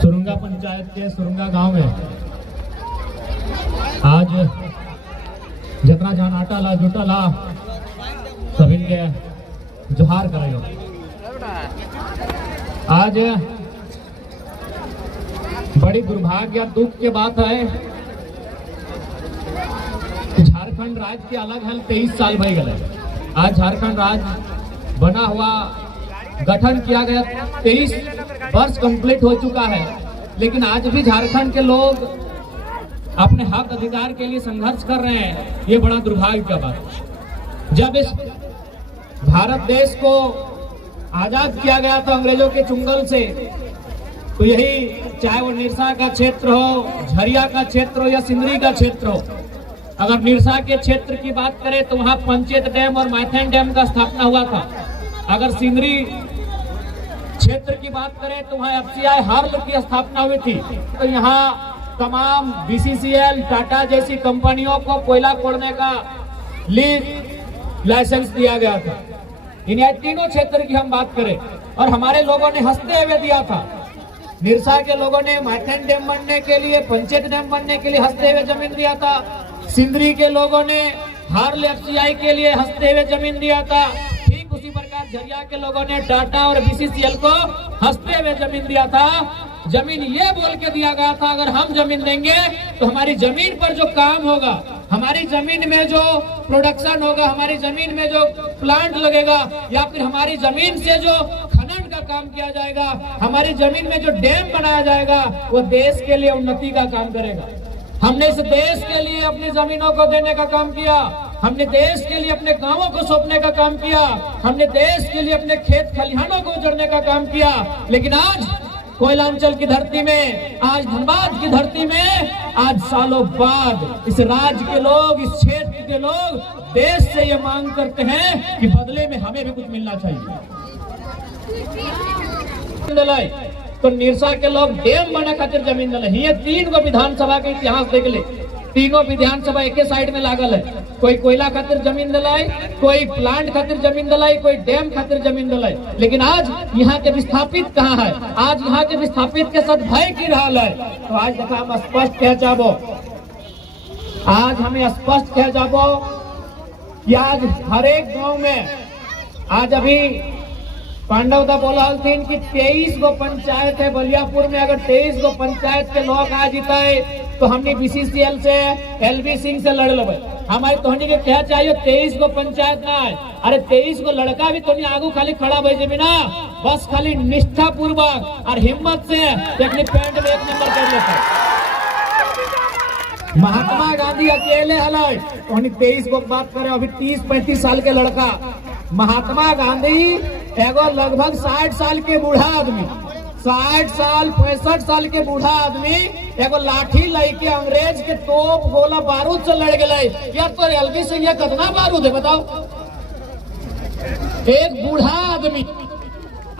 सुरुंगा पंचायत के सुरुंगा गांव में आज जितना जहां आटा ला जुटा ला सभी के जोहार करेगा। आज बड़ी दुर्भाग्य और दुख की बात है, झारखंड राज्य के अलग हल 23 साल भई गए। आज झारखंड राज्य बना हुआ गठन किया गया 23 वर्ष कंप्लीट हो चुका है, लेकिन आज भी झारखंड के लोग अपने हक अधिकार के लिए संघर्ष कर रहे हैं। ये बड़ा दुर्भाग्य का बात है। जब इस भारत देश को आजाद किया गया था अंग्रेजों के चुंगल से, तो यही चाहे वो निरसा का क्षेत्र हो, झरिया का क्षेत्र हो या सिंदरी का क्षेत्र हो, अगर निरसा के क्षेत्र की बात करें तो वहां पंचेत डैम और माइथन डैम का स्थापना हुआ था। अगर सिंदरी क्षेत्र की बात करें तो वहां एफसीआई हर्ल की स्थापना हुई थी। तो यहाँ तमाम बीसीसीएल, टाटा जैसी कंपनियों को कोयला खोदने का लाइसेंस दिया गया था। इन तीनों क्षेत्र की हम बात करें और हमारे लोगों ने हंसते हुए दिया था। निरसा के लोगों ने माइथन डैम बनने के लिए, पंचेत डैम बनने के लिए हंसते हुए जमीन दिया था। सिंदरी के लोगों ने हर्ल एफसीआई के लिए हंसते हुए जमीन दिया था। ठीक उसी प्रकार झरिया के लोगों ने टाटा और बीसीसीएल को हंसते हुए जमीन दिया था। जमीन ये बोल के दिया गया था, अगर हम जमीन देंगे तो हमारी जमीन पर जो काम होगा, हमारी जमीन में जो प्रोडक्शन होगा, हमारी जमीन में जो प्लांट लगेगा या फिर हमारी जमीन से जो खनन का काम किया जाएगा, हमारी जमीन में जो डैम बनाया जाएगा, वो देश के लिए उन्नति का काम करेगा। हमने इस देश के लिए अपनी जमीनों को देने का काम किया, हमने देश के लिए अपने गांवों को सौंपने का काम किया, हमने देश के लिए अपने खेत खलिहानों को उजड़ने का काम किया। लेकिन आज कोयलांचल की धरती में, आज धनबाद की धरती में, आज सालों बाद इस राज्य के लोग, इस क्षेत्र के लोग देश से ये मांग करते हैं कि बदले में हमें भी कुछ मिलना चाहिए। तो निरसा के लोग डैम बना खातिर जमीन दिले। ये 3 गो विधानसभा के इतिहास देख ले, तीनों विधानसभा एक साइड में लागल है। कोई कोयला खातिर जमीन दिलाई, कोई प्लांट खातिर जमीन दिलाई, कोई डैम खातिर जमीन दिलाई। लेकिन आज यहाँ के विस्थापित कहाँ है? आज यहाँ के विस्थापित के साथ भय की हाल है। तो आज देखा हम स्पष्ट कह जाबो, आज हमें स्पष्ट कह जाबो कि आज हर एक गाँव में, आज अभी पांडवदा बोला हलथिन कि 23 गो पंचायत है बलियापुर में। अगर 23 गो पंचायत के लोग आ जीते तो हमने बीसीसीएल से, एलबी सिंह से लड़ लेबे। हमारे तोहनी के क्या चाहिए? 23 गो पंचायत ना है, अरे 23 गो लड़का भी तोहनी आगू खाली खड़ा भई जेबी ना, बस खाली निष्ठा पूर्वक और हिम्मत से अपने पैंट में 1 नंबर कर लेता। महात्मा गांधी अकेले हल, तोहनी 23 गो बात करे, अभी 30-35 साल के लड़का। महात्मा गांधी एगो लगभग 60 साल के बूढ़ा आदमी, 60 साल 65 साल के बूढ़ा आदमी एगो लाठी लेके अंग्रेज के तोप गोला बारूद से लड़ गए। यार तो एलबी सिंह ये कितना बारूद है बताओ? एक बूढ़ा आदमी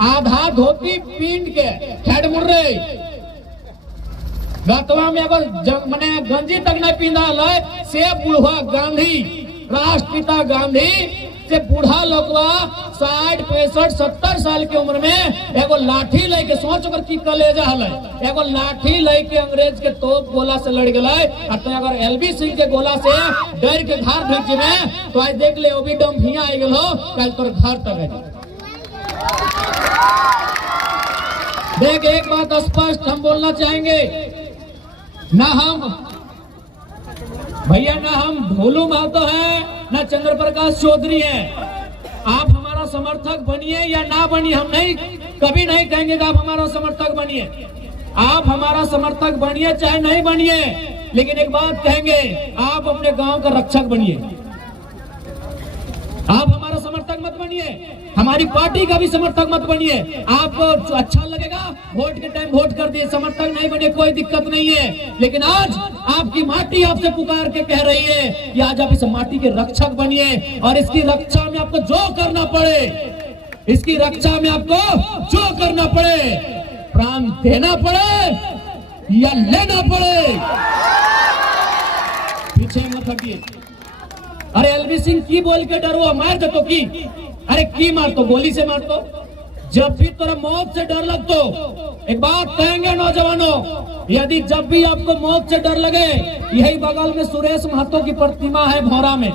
आधा धोती पीन के हेड मुड़ रहे, गतवा में एगो मने गंजी तक नहीं पीना से बूढ़ा गांधी, राष्ट्रपिता गांधी से बूढ़ा लोगवा 60, 65, 70 साल की उम्र में एगो लाठी लेके, सोच कर की कलेजा हल, एगो लाठी लेके अंग्रेज के तोप गोला से लड़ गए। तो अगर एलबी सिंह के गोला से डर के घर भेजे में तो आज देख ले, वो भी दम भिया आई गल हो, कल तोर घर तक है। देख एक बात स्पष्ट हम बोलना चाहेंगे, ना हम भैया, ना हम ढोलू महतो है, ना चंद्र प्रकाश चौधरी है। आप हमारा समर्थक बनिए या ना बनिए, हम नहीं कभी नहीं कहेंगे कि आप हमारा समर्थक बनिए। आप हमारा समर्थक बनिए चाहे नहीं बनिए, लेकिन एक बात कहेंगे, आप अपने गांव का रक्षक बनिए। आप हमारा समर्थक मत बनिए, हमारी पार्टी का भी समर्थक मत बनिए। आपको अच्छा लगेगा वोट के टाइम वोट कर दिए, समर्थक नहीं बने कोई दिक्कत नहीं है। लेकिन आज आपकी माटी आपसे पुकार के कह रही है कि आज आप इस माटी के रक्षक बनिए, और इसकी रक्षा में आपको जो करना पड़े, इसकी रक्षा में आपको जो करना पड़े, प्राण देना पड़े या लेना पड़े, पीछे मत हटिए। अरे एलबी सिंह की बोल के डरो, मार दे तो की, अरे की मार तो गोली से मार तो, जब भी तेरा मौत से डर लग तो एक बात कहेंगे नौजवानों, यदि जब भी आपको मौत से डर लगे, यही बगल में सुरेश महतो की प्रतिमा है भौरा में,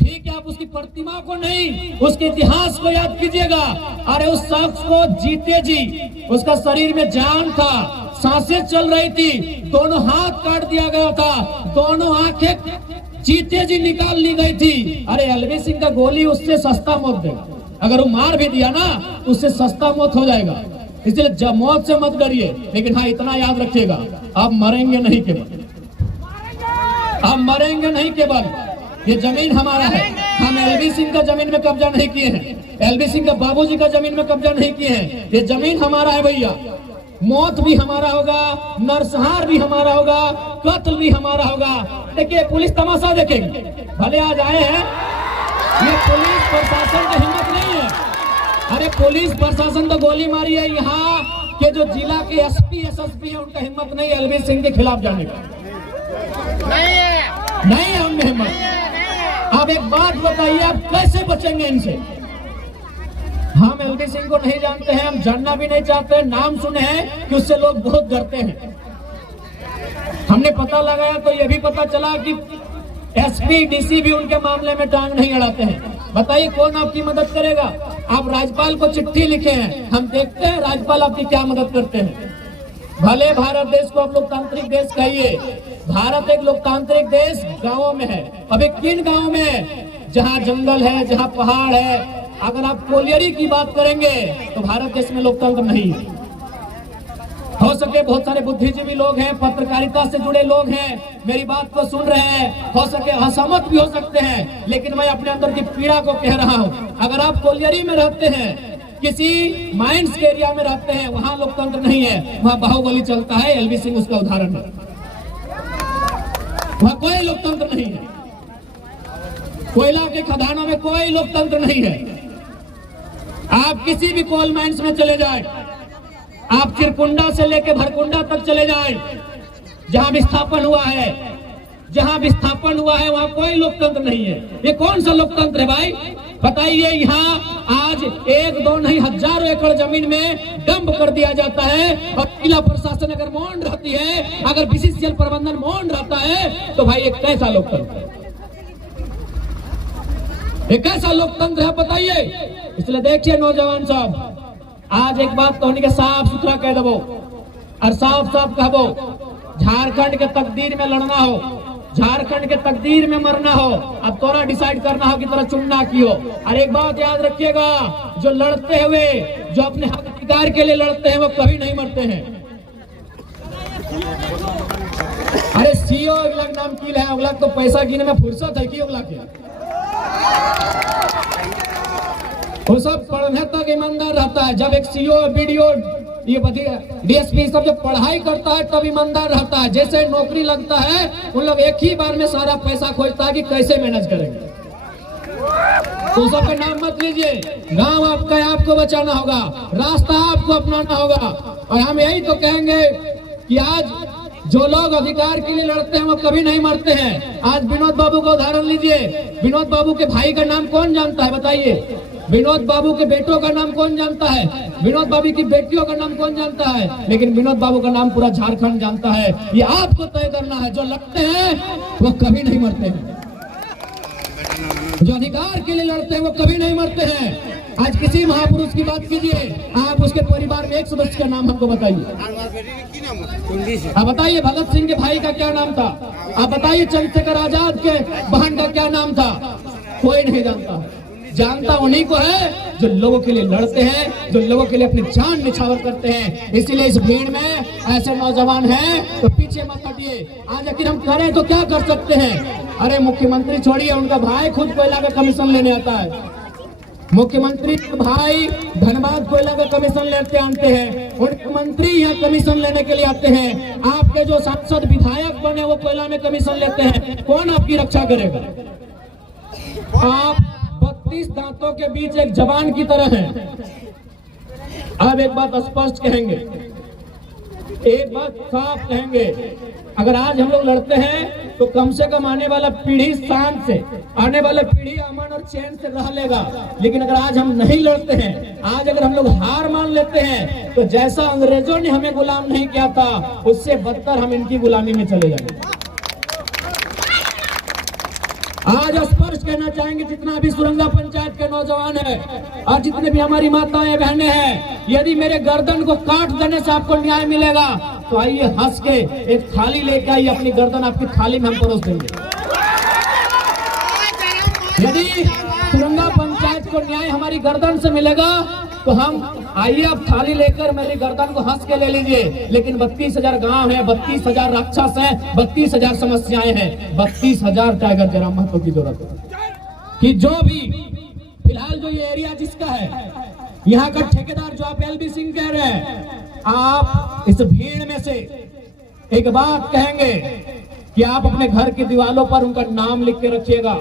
ठीक है, आप उसकी प्रतिमा को नहीं उसके इतिहास को याद कीजिएगा। अरे उस शख्स को जीते जी, उसका शरीर में जान था, सांसें चल रही थी, दोनों हाथ काट दिया गया था, दोनों आंखें जीते जी निकाल ली गई थी। अरे एलवी सिंह का गोली उससे सस्ता मौत देगा, अगर वो मार भी दिया ना उससे सस्ता मौत हो जाएगा। इसलिए जब मौत से मत डरिए, लेकिन हाँ इतना याद रखिएगा, आप मरेंगे नहीं केवल, आप मरेंगे नहीं केवल, ये जमीन हमारा है। हम एलवी सिंह का जमीन में कब्जा नहीं किए हैं, एलवी सिंह का बाबूजी का जमीन में कब्जा नहीं किए हैं, ये जमीन हमारा है भैया। मौत भी हमारा होगा, नरसंहार भी हमारा होगा, कत्ल भी हमारा होगा। देखिए पुलिस तमाशा देखेगी, भले आज आए हैं, ये पुलिस प्रशासन की हिम्मत नहीं है। अरे पुलिस प्रशासन तो गोली मारी है, यहाँ के जो जिला के एसपी एसएसपी है उनका हिम्मत नहीं है एलवी सिंह के खिलाफ जाने का, नहीं है उनमें हिम्मत। आप एक बात बताइए, आप कैसे बचेंगे इनसे? हम एलवी सिंह को नहीं जानते हैं, हम जानना भी नहीं चाहते, नाम सुने हैं कि उससे लोग बहुत डरते हैं। हमने पता लगाया तो यह भी पता चला कि एसपी डीसी भी उनके मामले में टांग नहीं अड़ाते हैं। बताइए कौन आपकी मदद करेगा? आप राज्यपाल को चिट्ठी लिखे हैं, हम देखते हैं राज्यपाल आपकी क्या मदद करते हैं। भले भारत देश को आप लोकतांत्रिक देश कहिए, भारत एक लोकतांत्रिक देश गांवों में है। अभी किन गांवों में है? जहां जंगल है, जहां पहाड़ है। अगर आप कोलियरी की बात करेंगे तो भारत देश में लोकतंत्र नहीं है। हो सके बहुत सारे बुद्धिजीवी लोग हैं, पत्रकारिता से जुड़े लोग हैं, मेरी बात को सुन रहे हैं, हो सके असहमत भी हो सकते हैं, लेकिन मैं अपने अंदर की पीड़ा को कह रहा हूं। अगर आप कोलियरी में रहते हैं, किसी माइंस के एरिया में रहते हैं, वहां लोकतंत्र नहीं है, वहां बाहुबली चलता है, एलवी सिंह उसका उदाहरण है। वहां कोई लोकतंत्र नहीं है, कोयला के खदानों में कोई लोकतंत्र नहीं है। आप किसी भी कोल माइंस में चले जाए, आप चिरकुंडा से लेकर भरकुंडा तक चले जाए, जहां विस्थापन हुआ है, जहां विस्थापन हुआ है वहां कोई लोकतंत्र नहीं है। ये कौन सा लोकतंत्र है भाई? बताइए। यहाँ आज 1, 2 नहीं हजारों एकड़ जमीन में डंप कर दिया जाता है और जिला प्रशासन अगर मौन रहती है, अगर बीसीसीएल प्रबंधन मौन रहता है, तो भाई ये कैसा लोकतंत्र है? ये कैसा लोकतंत्र है बताइए। इसलिए देखिए नौजवान साहब, आज एक बात कहने के साफ सुथरा कह दबो और साफ साफ कहबो, झारखंड के तकदीर में लड़ना हो, झारखंड के तकदीर में मरना हो, अब तोरा डिसाइड करना हो कि तोरा चुनना की हो। और एक बात याद रखिएगा, जो लड़ते हुए, जो अपने हक अधिकार के लिए लड़ते हैं, वो कभी नहीं मरते हैं। अरे सीओ अगला नाम की है, अगला तो पैसा गिने में फुर्सत है कि अगला क्या, वो सब पढ़ने तक ईमानदार रहता है। जब एक सीओ बीडीओ ये डीएसपी सब जब पढ़ाई करता है तब ईमानदार रहता है। जैसे नौकरी लगता है उन लोग एक ही बार में सारा पैसा खोजता है कि कैसे मैनेज करेंगे। तो सबका नाम मत लीजिए, गांव आपका है, आपको बचाना होगा, रास्ता आपको अपनाना होगा। और हम यही तो कहेंगे कि आज जो लोग अधिकार के लिए लड़ते हैं वो कभी नहीं मरते हैं। आज विनोद बाबू का उदाहरण लीजिए, विनोद बाबू के भाई का नाम कौन जानता है बताइए? विनोद बाबू के बेटों का नाम कौन जानता है? विनोद बाबू की बेटियों का नाम कौन जानता है? लेकिन विनोद बाबू का नाम पूरा झारखंड जानता है। ये आपको तय करना है, जो लड़ते हैं वो कभी नहीं मरते हैं, जो अधिकार के लिए लड़ते हैं वो कभी नहीं मरते हैं। आज किसी महापुरुष की बात कीजिए, आप उसके परिवार में एक सदस्य का नाम हमको बताइए। आप बताइए भगत सिंह के भाई का क्या नाम था? आप बताइए चंद्रशेखर आजाद के बहन का क्या नाम था? कोई नहीं जानता। जानता उन्हीं को है जो लोगों के लिए लड़ते हैं, जो लोगों के लिए अपनी जान निछावर करते हैं। इसीलिए इस भीड़ में ऐसे नौजवान हैं तो पीछे मत हटिए। आज आखिर हम करें तो क्या कर सकते हैं? अरे मुख्यमंत्री छोड़िए, उनका भाई खुद कोयला का कमीशन लेने आता है। मुख्यमंत्री के भाई धनबाद कोयला का कमीशन लेते आते हैं, उनके मंत्री यहाँ कमीशन लेने के लिए आते हैं। आपके जो सांसद विधायक बने वो कोयला में कमीशन लेते हैं। कौन आपकी रक्षा करेगा? आप 32 दांतों के बीच एक जवान की तरह हैं। अब एक बात स्पष्ट कहेंगे, एक बात साफ कहेंगे, अगर आज हम लोग लड़ते हैं तो कम से कम आने वाला पीढ़ी शांत से, आने वाला पीढ़ी अमन और चैन से रह लेगा। लेकिन अगर आज हम नहीं लड़ते हैं, आज अगर हम लोग हार मान लेते हैं, तो जैसा अंग्रेजों ने हमें गुलाम नहीं किया था, उससे बदतर हम इनकी गुलामी में चले जाएंगे। आज स्पष्ट कहना चाहेंगे, जितना भी सुरंगा पंचायत के नौजवान है और जितने भी हमारी माताएं बहनें हैं, यदि मेरे गर्दन को काट देने से आपको न्याय मिलेगा तो आइए हंस के एक थाली लेके आइए, अपनी गर्दन आपकी थाली में हम परोस देंगे। यदि सुरंगा पंचायत को न्याय हमारी गर्दन से मिलेगा तो हम आइए, अब थाली लेकर मेरी गर्दन को हंस के ले लीजिए। लेकिन 32,000 गांव है, 32,000 राक्षस है, 32,000 समस्याएं हैं, 32,000 टाइगर जरा महत्व की जरूरत है कि जो भी फिलहाल जो ये एरिया जिसका है, यहाँ का ठेकेदार जो आप एलबी सिंह कह रहे हैं, आप इस भीड़ में से एक बात कहेंगे कि आप अपने घर की दीवारों पर उनका नाम लिख के रखिएगा।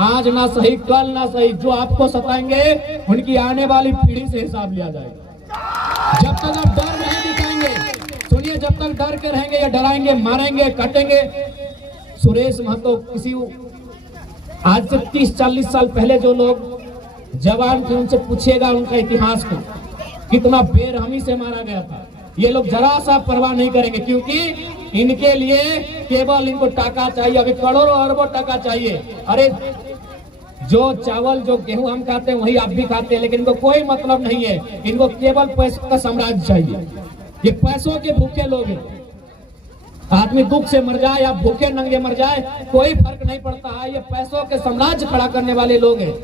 आज ना सही कल ना सही, जो आपको सताएंगे उनकी आने वाली पीढ़ी से हिसाब लिया जाएगा। जब तक आप डर नहीं दिखाएंगे, सुनिए, जब तक डर के रहेंगे या डराएंगे, मारेंगे, काटेंगे। सुरेश महतो किसी आज से 30-40 साल पहले जो लोग जवान थे उनसे पूछिएगा उनका इतिहास को, कितना बेरहमी से मारा गया था। ये लोग जरा सा परवाह नहीं करेंगे, क्योंकि इनके लिए केवल इनको टाका चाहिए, अभी करोड़ों अरबों टाका चाहिए। अरे जो चावल जो गेहूं हम खाते हैं वही आप भी खाते हैं, लेकिन इनको कोई मतलब नहीं है, इनको केवल पैसों का साम्राज्य चाहिए। ये पैसों के भूखे लोग हैं। आदमी दुख से मर जाए या भूखे नंगे मर जाए, कोई फर्क नहीं पड़ता है, ये पैसों के साम्राज्य खड़ा करने वाले लोग हैं।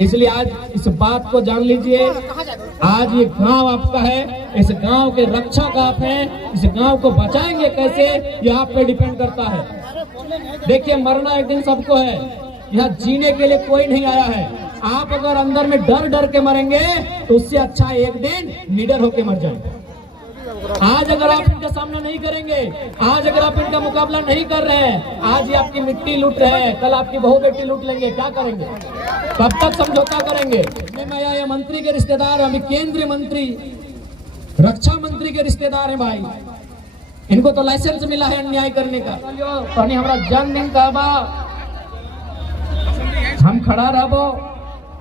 इसलिए आज इस बात को जान लीजिए, आज ये गांव आपका है, इस गांव के रक्षक आप हैं, इस गांव को बचाएंगे कैसे ये आप पे डिपेंड करता है। देखिए, मरना एक दिन सबको है, यहाँ जीने के लिए कोई नहीं आया है। आप अगर अंदर में डर डर के मरेंगे तो उससे अच्छा एक दिन निडर होके मर जाएंगे। आज अगर आप इनका सामना नहीं करेंगे, आज अगर आप इनका मुकाबला नहीं कर रहे हैं, आज ये आपकी मिट्टी लूट रहे हैं, कल आपकी बहू बेटी लूट लेंगे, क्या करेंगे? कब तक समझौता करेंगे? मैं ये मंत्री के रिश्तेदार हैं, अभी केंद्रीय मंत्री, रक्षा मंत्री के रिश्तेदार हैं भाई, इनको तो लाइसेंस मिला है अन्याय करने का। हमारा जन्मदिन का बा हम खड़ा रहो,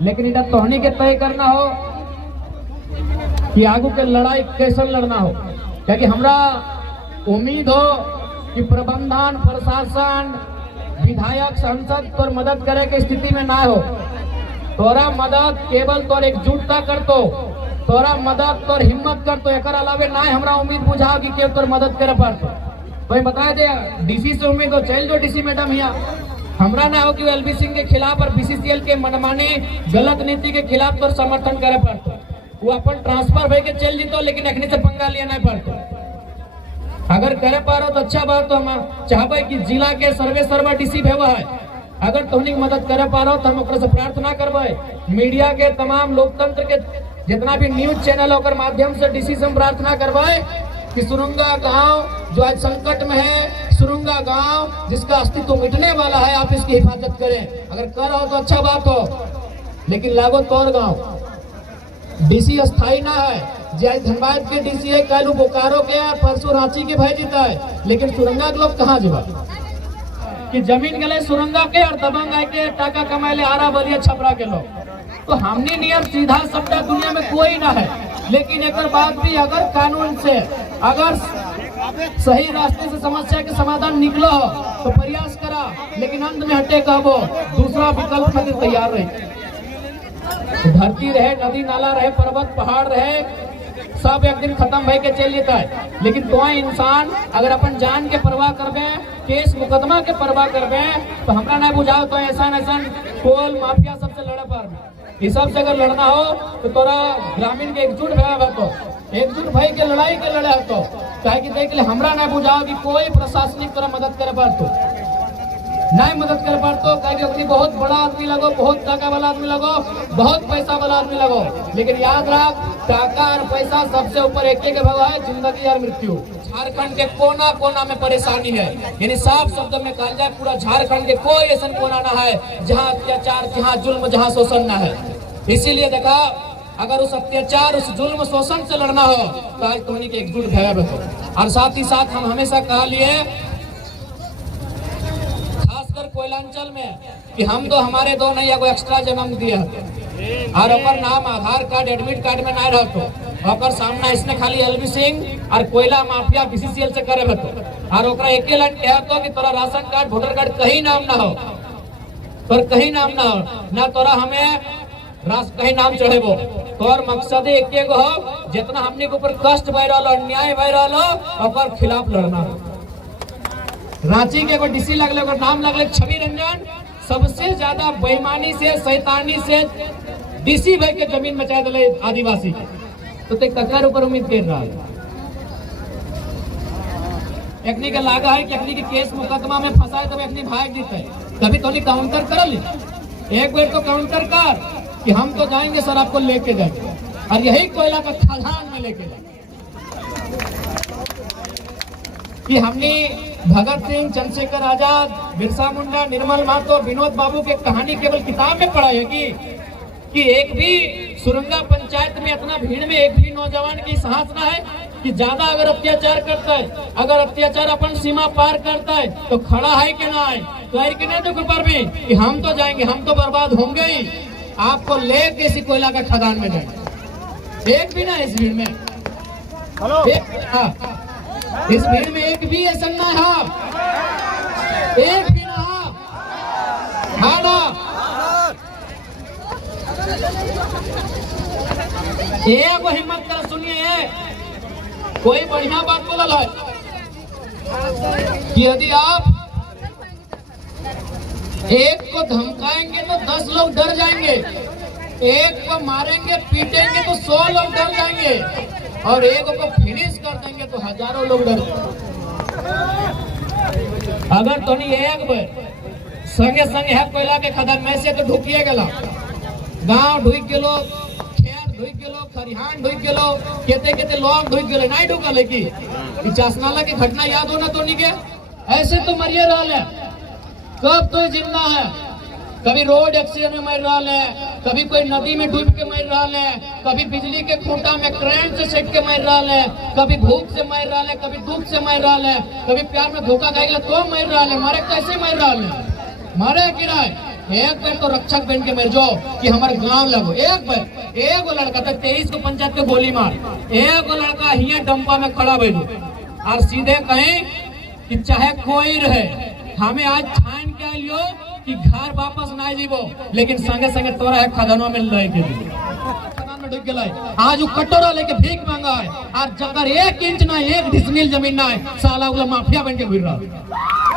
लेकिन इधर तोहनी के तय करना हो कि आगू के लड़ाई कैसे लड़ना हो। क्योंकि हमरा उम्मीद हो कि प्रबंधन, प्रशासन, विधायक, सांसद तोर मदद करे के स्थिति में ना हो। तोरा मदद केवल तोर एकजुटता कर तो, तोरा मदद तोर हिम्मत कर तो, एक अलावे ना हमरा उम्मीद बुझाओ कि केवल तोर मदद करे पारतो। कोई बता दे डीसी से उम्मीद हो, चल जो डीसी मैडम यहाँ, हमरा ना हो कि एलबी सिंह के खिलाफ और बीसीसीएल के मनमानी गलत नीति के खिलाफ तोर समर्थन करे पारतो। वो अपन ट्रांसफर भई के चल जीतो, लेकिन अखनी से पंगा लिया नहीं पड़तो। अगर करे पारो तो अच्छा बात, तो हम चाहबे कि जिला के सर्वे सर्वा डीसी भेवा है, अगर तुमनी मदद करे पारो तो हम ओकरा से प्रार्थना करबे। मीडिया के तमाम लोकतंत्र के जितना भी न्यूज चैनल है ओकर माध्यम से डीसी से हम प्रार्थना करबे कि सुरंगा गांव जो आज संकट में है, सुरंगा गांव जिसका अस्तित्व मिटने वाला है, आप इसकी हिफाजत करें। अगर कर हो तो अच्छा बात हो, लेकिन लागो तौर गांव डीसी स्थायी ना है। जय धनबाद के डीसी है, कल बोकारो के, परसों रांची के भाई जीता है, लेकिन सुरंगा के लोग कहाँ जीवा कि जमीन गले सुरंगा के और दबंग आए के टाका कमाए ले आरा बलिया छपरा के लोग। तो हमने नियम सीधा सबका दुनिया में कोई ना है, लेकिन एक बात भी, अगर कानून से अगर सही रास्ते से समस्या के समाधान निकलो हो तो प्रयास करा, लेकिन अंत में हटे कहबो दूसरा विकल्प खातिर तैयार रहे। धरती रहे, नदी नाला रहे, पर्वत पहाड़ रहे, सब एक दिन खत्म भई के चल जाता है। लेकिन तो इंसान अगर अपन जान के परवाह करबे, केस मुकदमा के परवाह करबे, तो हमरा नहीं बुझाओ तो ऐसा कोल माफिया सबसे लड़े पर इस सब से अगर लड़ना हो तो तोरा ग्रामीण के एकजुट भया तो एकजुट भाई के लड़ाई के लड़े तो कहे कि देख ले, हमरा नहीं बुझाओ कि कोई प्रशासनिक तोरा मदद करे पर तो नहीं मदद कर पाते, कहे बहुत बड़ा आदमी लगो, बहुत टाका वाला आदमी लगो, बहुत पैसा वाला आदमी लगो, लेकिन याद रख, टाका और पैसा सबसे ऊपर एक के भाव है, जिंदगी और मृत्यु। झारखंड के कोना कोना में परेशानी है, यानी साफ शब्द में कहा जाए पूरा झारखंड के कोई ऐसा कोना ना है जहाँ अत्याचार, जहाँ जुल्म, जहाँ शोषण ना है। इसीलिए देखा अगर उस अत्याचार, उस जुल्म, शोषण से लड़ना हो तो आज तोहनी के एकजुट भैया हो। और साथ ही साथ हम हमेशा कहा लिए, खासकर कोयलांचल में, कि हम तो हमारे दो नहीं एगो एक्स्ट्रा जन्म दिया और ओकर नाम आधार कार्ड, एडमिट कार्ड में नहीं रहतो। ओकर सामना इसने खाली एलबी सिंह और कोयला माफिया बीसीसीएल से करे बतो। और ओकरा एके लाइन कहतो कि तोरा राशन कार्ड, वोटर कार्ड कहीं नाम ना हो, तोर कहीं नाम ना हो, ना तोरा हमें कहीं नाम चढ़ेबो। तोर मकसद एके गो हो, जितना हमने के ऊपर कष्ट भय रहा, अन्याय भय रहा, ओकर खिलाफ लड़ना। रांची के एगो डीसी लगले, ओकर नाम लगले छवि रंजन, सबसे ज्यादा बेईमानी से, शैतानी से डीसी भाई के जमीन बचा दिले आदिवासी के। तो ते ककर ऊपर उम्मीद कर रहा है? एकनी का लागा है कि एकनी के केस मुकदमा में फंसाए तो एकनी भाग देते है। कभी तो काउंटर कर ली, एक बार तो काउंटर कर कि हम तो जाएंगे सर, आपको लेके जाएंगे और यही कोयला का खदान में लेके जाएंगे। कि हमने भगत सिंह, चंद्रशेखर आजाद, बिरसा मुंडा, निर्मल महतो, विनोद बाबू के कहानी केवल किताब में पढ़ा है कि एक भी सुरंगा पंचायत में इतना भीड़ में एक भी नौजवान की साहस ना है कि ज्यादा अगर अत्याचार करता है, अगर अत्याचार अपन सीमा पार करता है तो खड़ा है कि ना है, तो है कि नहीं तो ऊपर भी कि हम तो जाएंगे, हम तो बर्बाद होंगे ही, आपको लेके इसी कोयला का खदान में जाएंगे। एक भी ना इस भीड़ में, इस भीड़ में एक भी ऐसा ना है, एक भी ना हाँ ना। एक हिम्मत कर सुनिए, कोई बढ़िया बात बोला है कि यदि आप एक को धमकाएंगे तो 10 लोग डर जाएंगे, एक को मारेंगे पीटेंगे तो 100 लोग डर जाएंगे, और एक को फिनिश कर देंगे तो हजारों लोग डर जाएंगे। अगर तो नहीं एक बार संगे संगे है कोयला के खदान में से तो ढुकिए गला, गांव ढुक गेलो, खेत ढुक गेलो, खरिहान ढुक गेलो, केते केते लोग ढुक गेलो, नहीं ढुकल है कि चासनाला की घटना याद हो ना तो नहीं के ऐसे तो मरिए रहा है। कब तो जिंदा है, कभी रोड एक्सीडेंट में मर रहा है, कभी कोई नदी में डूब के मर रहा है, कभी बिजली के खूंटा में करंट से सेट के मर रहा है, कभी भूख से मर रहा है, कभी दुख से मर रहा है, कभी प्यार में धोखा खाएगा तो मर रहा है। मारे कैसे मर रहा है? मारे किराए एक बार तो रक्षक बन के मर जाओ कि हमारे गांव लगो। एक बार एक लड़का था 23 को पंचायत के गोली मार, एक लड़का हिया डंपा में खड़ा बैठो और सीधे कहें कि चाहे कोई रहे, हमें आज ठान के आइयो कि घर वापस ना जीवो, लेकिन संगे संगे तोरा है खदानों में लय के खदान में ढुक गया। आज वो कटोरा लेके भीख मांगा है, आज जगह 1 इंच ना 1 डिसमिल जमीन ना है, साला उगला माफिया बन के घूर रहा।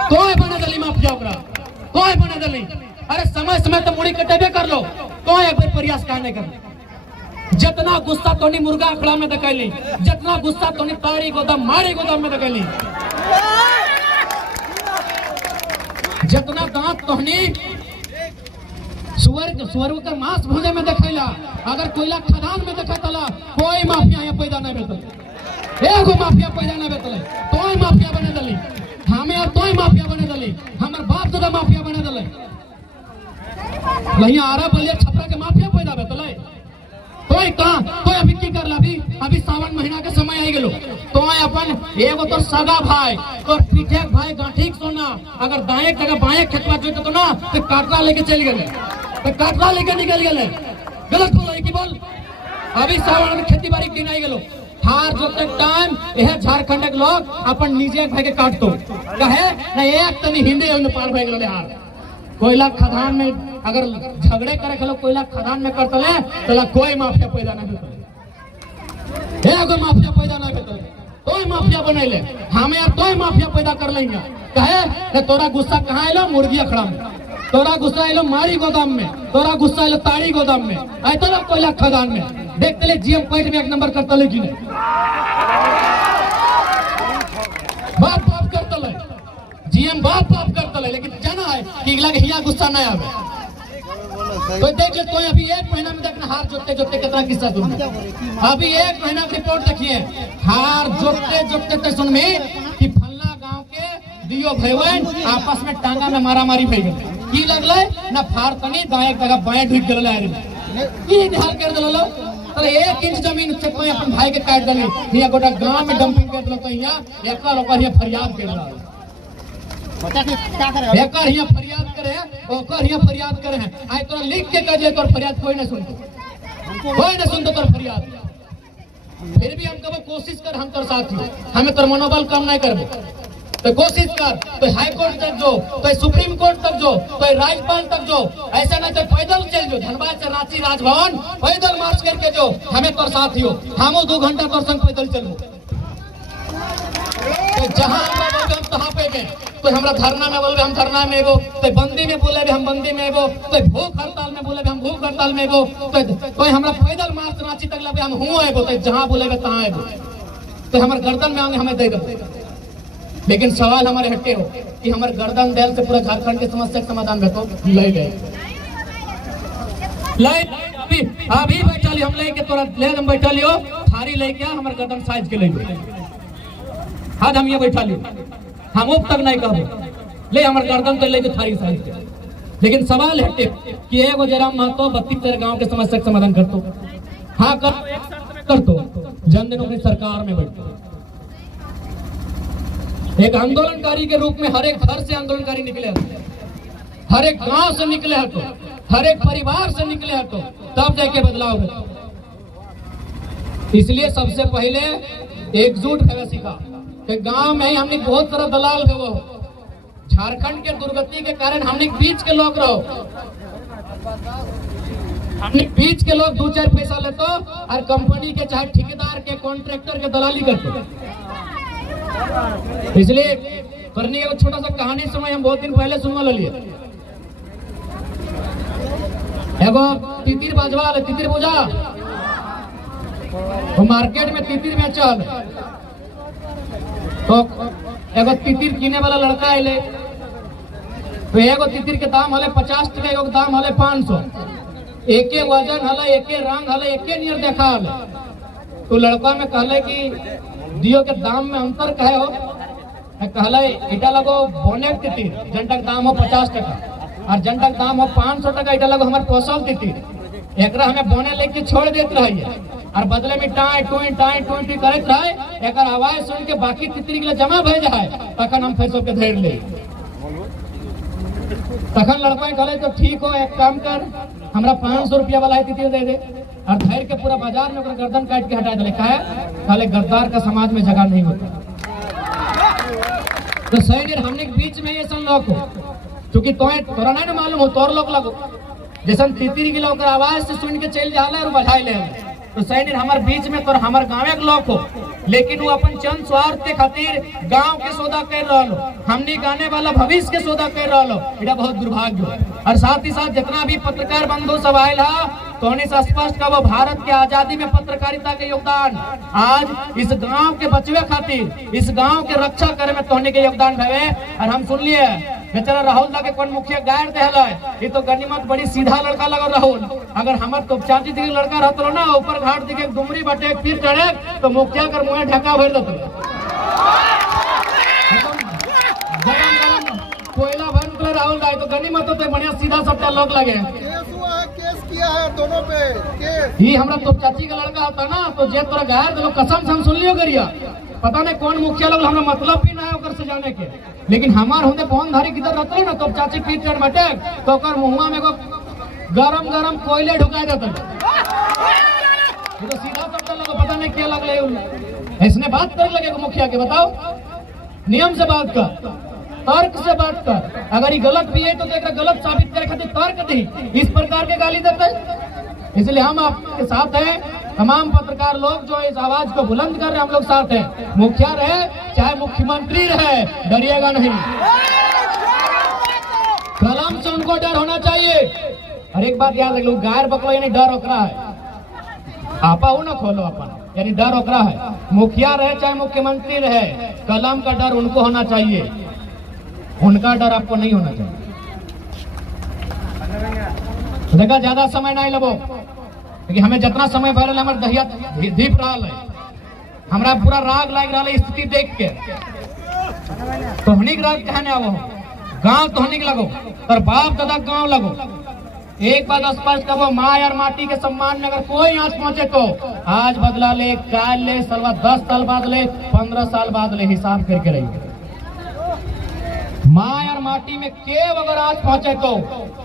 तो बना दली माफिया ओकरा, तो बना दली। अरे समय समय तो मुड़ी कटेबे कर लो, तो एक बार प्रयास कहने कर। जितना गुस्सा तोनी मुर्गा अखड़ा में देखैली, जितना गुस्सा तोनी ताड़ी गोदाम मारी गोदाम में देखैली, जितना दांत तोहनी सुअर का मांस भुजे में देखैला, अगर कोयला खदान में देखैतला कोई माफिया यहाँ पैदा नहीं बेतल, एगो माफिया पैदा नहीं बेतल, तोय माफिया बने दली, हमें और तोय माफिया बने दली, हमर बाप दादा माफिया बने दले, वही आरा बलिया छपरा के माफिया पैदा बेतल। तोय कहां तोय अभी की करला? अभी सावन महीना के समय आई गेलो, तोय अपन एगो तो सगा भाई और पीठे भाई गांठी सोना, अगर दाएं जगह बाएं खेतवा जोते तो ना तो काटला लेके चल गए, तो काटला लेके निकल गए। गलत बोला कि बोल? अभी सावन में खेती बाड़ी की नहीं गेलो, हार जोते टाइम यह झारखंड के लोग अपन निजे भाई के काट दो कहे ना, एक तनी हिंदी और नेपाल भाई गेलो हार। कोयला खदान में अगर झगड़े करे खलो कोयला खदान में करतले तो कोई माफिया पैदा नहीं होता, एगो माफिया पैदा नहीं होता, तोय माफिया बनैले, हमें यार तोय माफिया पैदा कर लेंगे। कहे तोरा गुस्सा कहाँ आलो? मुर्गी अखड़ा में, तोरा गुस्सा आलो मारी गोदाम में, तोरा गुस्सा आलो ताड़ी गोदाम में, ऐसा ना कोयला खदान में देखते ले जीएम पॉइंट में 1 नंबर करता ले कि नहीं? बाप बाप करता ले, जीएम बाप बाप करता ले, लेकिन जाना है कि अगला के हिया गुस्सा नहीं आवे। तो देख ले, तो अभी 1 महीना में देखना हार जोते जोते कितना किस्सा सुन, अभी 1 महीना की रिपोर्ट देखिए, हार जोते जोते सुन में कि फल्ला गांव के दियो भाईवन आपस में टांगा में मारा मारी भई गए, की लगले ना फार तनी दाएं जगह बाएं ढुक गेल रे, की हाल कर देलो तो 1 इंच जमीन से कोई अपन भाई के काट देले हिया गोटा गांव में डंपिंग कर देलक हिया एकरा लोग हिया फरियाद कर रहा बता के क्या करे एकर हिया फरियाद करे ओकर हिया फरियाद करे है आइ तो लिख के कहे तोर फरियाद कोई नहीं सुनतो कोई नहीं सुनतो तोर फरियाद फिर भी हम कबो कोशिश कर हम तोर साथ ही हमें तोर मनोबल कम नहीं करबो तो कोशिश कर तो हाई कोर्ट तक जो तो सुप्रीम कोर्ट तक जो तो राज्यपाल तक जो ऐसा नहीं तो पैदल चल जो धनबाद से रांची राजभवन पैदल मार्च करके जो हमें तोर साथ ही हो हम 2 घंटा तोर संग पैदल चलो तो जहां हम तहां पे गए तो हमरा धरना में बोलबे हम धरना में एगो तो बंदी में बोले हम बंदी में एगो तो भूख हड़ताल में बोले हम भूख हड़ताल में एगो तो हमरा पैदल मार्च रांची तक लगे हम हुआ एगो तो जहां बोलेबे तहां एगो तो हमर गर्दन में आगे हमें दे दो लेकिन सवाल हमारे हटे हो कि हमारे गर्दन देल से पूरा झारखंड की समस्या का समाधान देखो ले गए अभी बैठा लियो हम लेके तोरा ले हम बैठा लियो थारी लेके हमारे गर्दन साइज के ले आज हम ये बैठा लियो हम अब तक नहीं कहबो ले हमारे गर्दन तो लेके थारी साइज के लेकिन सवाल हटे कि एगो जयराम महतो 32 गांव के समस्या का समाधान करतो हाँ करतो जन दिन अपनी सरकार में बैठतो एक आंदोलनकारी के रूप में हर एक घर से आंदोलनकारी निकले हर एक गांव से निकले हटो हर एक परिवार से निकले हटो तब जाके बदलाव हो इसलिए सबसे पहले एकजुट है सीखा कि गांव में ही हमने बहुत सारा दलाल है वो झारखंड के दुर्गति के कारण हमने बीच के लोग रहो हमने बीच के लोग 2-4 पैसा लेते और कंपनी के चाहे ठेकेदार के कॉन्ट्रैक्टर के दलाली करते इसलिए करने का छोटा सा कहानी समय हम बहुत दिन पहले सुनवा लिए एगो तितिर बाजवा ले तितिर बुझा वो मार्केट में तितिर में चल तो एगो तितिर किने वाला लड़का आइले तो एगो तितिर के दाम हले 50 टका एगो दाम हले 500 एके वजन हले एके रंग हले एके नियर देखा हले तो लड़का में कहले कि दियो के दाम में अंतर कहे हो कहले इटा लगो बोनेट तितिर जंटक दाम हो 50 टका और जंटक दाम हो 500 टका इटा लगो हमार पोसल तितिर एकरा हमें बोने लेके छोड़ देत रहिए और बदले में टाई टूई करत रहे एकर आवाज सुन के बाकी तितरी के जमा भय जाए तखन हम फैसो के धैर ले तखन लड़का कहले तो ठीक हो एक काम कर हमरा 500 रुपया वाला तितिर दे दे और धैर के पूरा बाजार में गर्दन काट के हटा दिले कहले गद्दार का समाज में जगह नहीं होता तो सही हमने के बीच में ये सन लोग क्योंकि तोरा नहीं मालूम हो तोर लोग लगो जैसन तितरी के लोग आवाज से सुन के चल जाला और बजाई ले तो सही हमारे बीच में तो हमारे गाँव के लोग हो लेकिन वो अपन चंद स्वार्थ के खातिर गांव के सौदा कर रहा हमने गाने वाला भविष्य के सौदा कर रहा इटा बहुत दुर्भाग्य और साथ ही साथ जितना भी पत्रकार बंधु सब आयल है तो स्पष्ट का वो भारत के आजादी में पत्रकारिता के योगदान आज इस गांव के बचवे खातिर इस गांव के रक्षा करे में तोहने के योगदान भवे और हम सुन लिए बेचारा राहुल दा के कौन मुखिया गायर देहला ये तो गनीमत बड़ी सीधा लड़का लगा राहुल अगर हमार तो चाची दिखे लड़का रहतो ना ऊपर घाट दिखे डुमरी बटे फिर चढ़े तो मुखिया कर मुंह ढका भर देतो कोयला भर राहुल दा तो गनीमत तो बढ़िया सीधा सट्टा लोग लगे केस किया है दोनों पे केस ही हमरा तो चाची का लड़का होता ना तो जे तोरा गायर देलो कसम से हम सुन लियो गरिया पता नहीं कौन मुखिया लोग हमरा मतलब भी ना है ओकर से जाने के लेकिन हमार होते कौन धारी किधर रहते ना तो चाची पीट कर बटे तो ओकर मुंहवा में को गरम कोयले ढुका देते तो सीधा सट्टा लोग पता नहीं क्या लगले इसने बात कर लगे मुखिया के बताओ नियम से बात कर तर्क से बात कर अगर ये गलत भी है तो एक गलत साबित करे खातिर तर्क दी इस प्रकार के गाली देते इसलिए हम आपके साथ हैं तमाम पत्रकार लोग जो इस आवाज को बुलंद कर रहे हैं हम लोग साथ हैं मुखिया रहे चाहे मुख्यमंत्री रहे डरिएगा नहीं कलम से उनको डर होना चाहिए और एक बात याद रख लो गायर बकवा यानी डर ओकरा है आपा हो ना खोलो अपन यानी डर ओकरा है मुखिया रहे चाहे मुख्यमंत्री रहे कलम का डर उनको होना चाहिए उनका डर आपको नहीं होना चाहिए देखा ज्यादा समय नहीं लगो क्योंकि हमें जितना समय भर हमारे दहिया दीप रहा है हमारा पूरा राग लाग रहा है स्थिति देख के तोहनी के राग कहने आवो गांव तोहनी के लगो और बाप दादा गांव लगो एक बात स्पष्ट करो, माँ और माटी के सम्मान में अगर कोई आंच पहुंचे तो आज बदला ले, काल ले, सलवा 10 साल बाद ले, 15 साल बाद ले, हिसाब करके रहिए। माँ और माटी में केव अगर आंच पहुंचे तो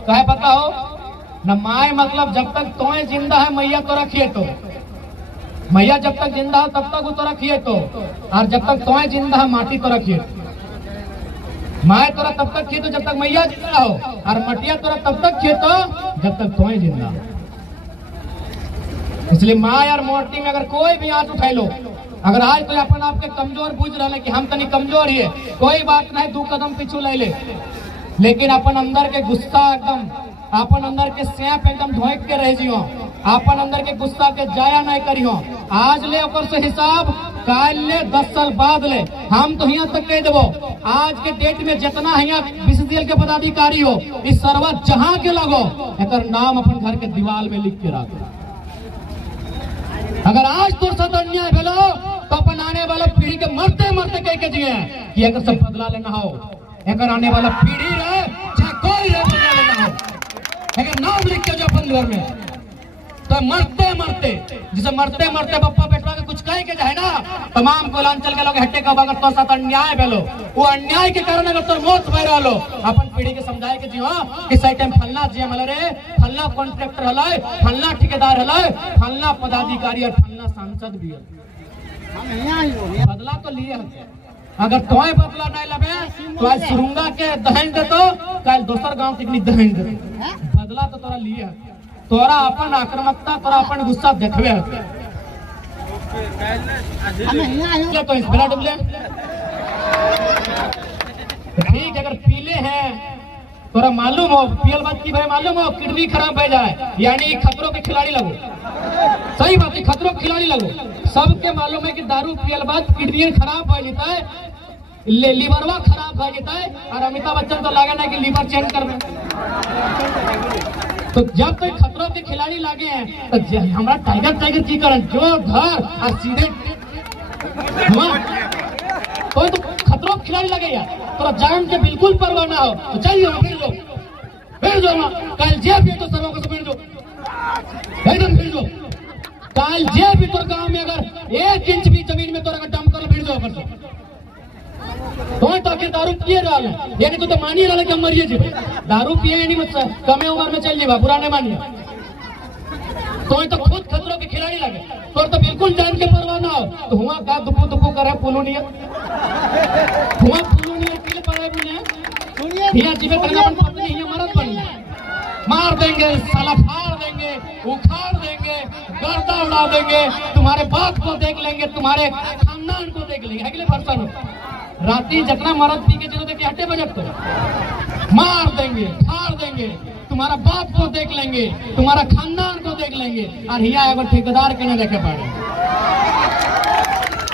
कहे पता हो न, माए मतलब जब तक तोए जिंदा है मैया तो रखिए, तो मैया जब तक जिंदा हो तब तक वो तो रखिए, तो और जब तक तोए जिंदा है माटी तो रखिए। माए तोरा तब तक खींचो जब तक मैया जिंदा हो, और मटिया तोरा तब तक खींचो जब तक तोए जिंदा हो। इसलिए माँ और मोटी में अगर कोई भी आंच उठाई लो, अगर आज तो अपन आपके कमजोर बुझ रहा है कि हम तनी कमजोर ही है, कोई बात नहीं, 2 कदम पीछू ले ले, लेकिन अपन अंदर के गुस्सा एकदम, अपन अंदर के सैप एकदम ढोक के रह जियो, अपन अंदर के गुस्सा के जाया नहीं करियो। आज ले ओकर से हिसाब, काल ले, 10 साल बाद ले। हम तो यहाँ तक कह देवो, आज के डेट में जितना यहाँ बीसीसीएल के पदाधिकारी हो, इस सर्वा जहां के लगो, एक नाम अपन घर के दीवार में लिख के रखो। अगर आज तो साथ अन्याय भेलो तो अपन आने वाला पीढ़ी के मरते मरते कह के जिए कि एक सब बदला लेना हो, एक आने वाला पीढ़ी रहे चाहे कोई रहे, बदला लेना हो, एक नाम लिख के जो अपन घर में, तो मरते मरते, जिसे मरते मरते बप्पा बेटवा के कुछ कह के जाए ना, तमाम कोलांचल के लोग हट्टे का अगर तो साथ अन्याय भेलो, वो अन्याय के कारण अगर तो मौत भय रहा लो, अपन पीढ़ी के समझाए के जियो कि सही टाइम फलना जी हल रे, फलना कॉन्ट्रैक्टर हल, फलना ठेकेदार हल, फलना पदाधिकारी और फलना सांसद भी है। बदला तो लिए अगर तोय बदला नहीं लगे तो आज सुरुंगा के दहन दे, तो कल दोसर गांव के दहन दे, बदला तो तोरा लिए, तोरा अपन आक्रामकता, तोरा अपन गुस्सा देखबे तो इस बिना डुबले ठीक। अगर पीले हैं तोरा मालूम हो, पियल बात की भाई मालूम हो, किडनी खराब हो जाए, यानी खतरों के खिलाड़ी लगो, सही बात है, खतरों के खिलाड़ी लगो। सबके मालूम है कि दारू पियल बाद किडनी खराब हो जाता है, लीवरवा खराब हो जाता है, और अमिताभ बच्चन तो लगा ना कि लीवर चेंज कर दे। तो जब तक खतरों के खिलाड़ी लागे हैं तो हमारा टाइगर की करन जो घर और सीधे तो खतरों के खिलाड़ी लगे यार, तो जान के बिल्कुल परवाह ना हो तो चाहिए फिर जो कल जे भी तो सर्वों को फिर जो एकदम फिर जो कल जे भी तो गांव में अगर 1 इंच भी जमीन में तो अगर डंप करो फिर जो कर दो तो आखिर दारू पिए रहा है, यानी तो मानी रहा है कि हम मरिए जी, दारू पिए नहीं मतलब कमे उम्र में चल जीवा, बुरा नहीं मानिए, तो खुद खतरों के खिलाड़ी लगे, तो बिल्कुल जान के परवाह ना हो, तो हुआ का दुपू दुपू करे पुलूनियत, हुआ पुलूनियत के लिए पड़े बुने हिया जीवे करना अपन पत्नी हिया मरद बनना, मार देंगे, साला फाड़ देंगे, उखाड़ देंगे, गर्दा उड़ा देंगे, तुम्हारे बाप को देख लेंगे, तुम्हारे खानदान को देख लेंगे, अगले फरसन हो राती जितना मरद पी के चलो देखिए हटे बजट तो मार देंगे, फाड़ देंगे, तुम्हारा बाप को देख लेंगे, तुम्हारा खानदान को देख लेंगे, और हिया अगर ठेकेदार के ना देखे पड़े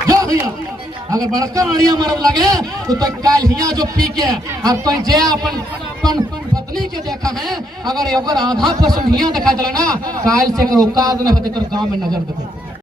जो भैया अगर बड़का अड़िया मरद लगे तो कल हिया जो पी के और तो जे अपन पत्नी के देखा है, अगर 1/2% हिया देखा चला ना, काल से अगर औकात न होते तो गांव में नजर देते।